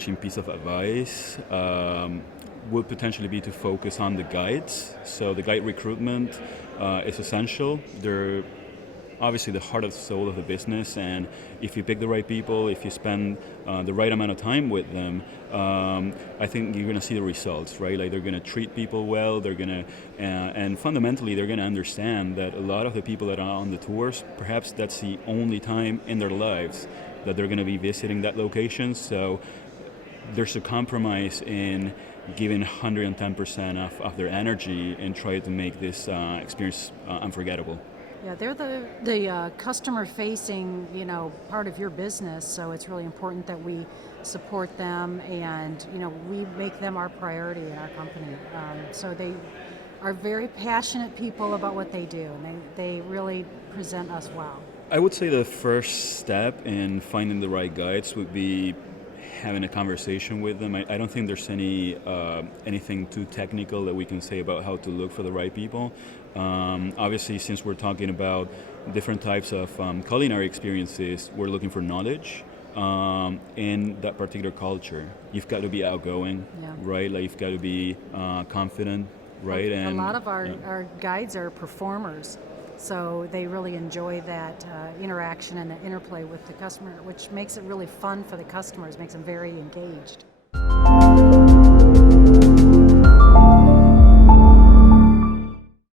challenging piece of advice would potentially be to focus on the guides. So the guide recruitment is essential. They're obviously the heart and soul of the business, and if you pick the right people, if you spend the right amount of time with them, I think you're going to see the results, right? Like they're going to treat people well, they're going to, and fundamentally they're going to understand that a lot of the people that are on the tours, perhaps that's the only time in their lives that they're going to be visiting that location. So there's a compromise in giving 110% of their energy and try to make this experience unforgettable. Yeah, they're the customer-facing, part of your business. So it's really important that we support them, and we make them our priority in our company. So they are very passionate people about what they do, and they really present us well. I would say the first step in finding the right guides would be having a conversation with them. I don't think there's anything too technical that we can say about how to look for the right people. Obviously, since we're talking about different types of culinary experiences, we're looking for knowledge in that particular culture. You've got to be outgoing, right? Like you've got to be confident, right? And a lot of our guides are performers. So they really enjoy that interaction and the interplay with the customer, which makes it really fun for the customers, makes them very engaged.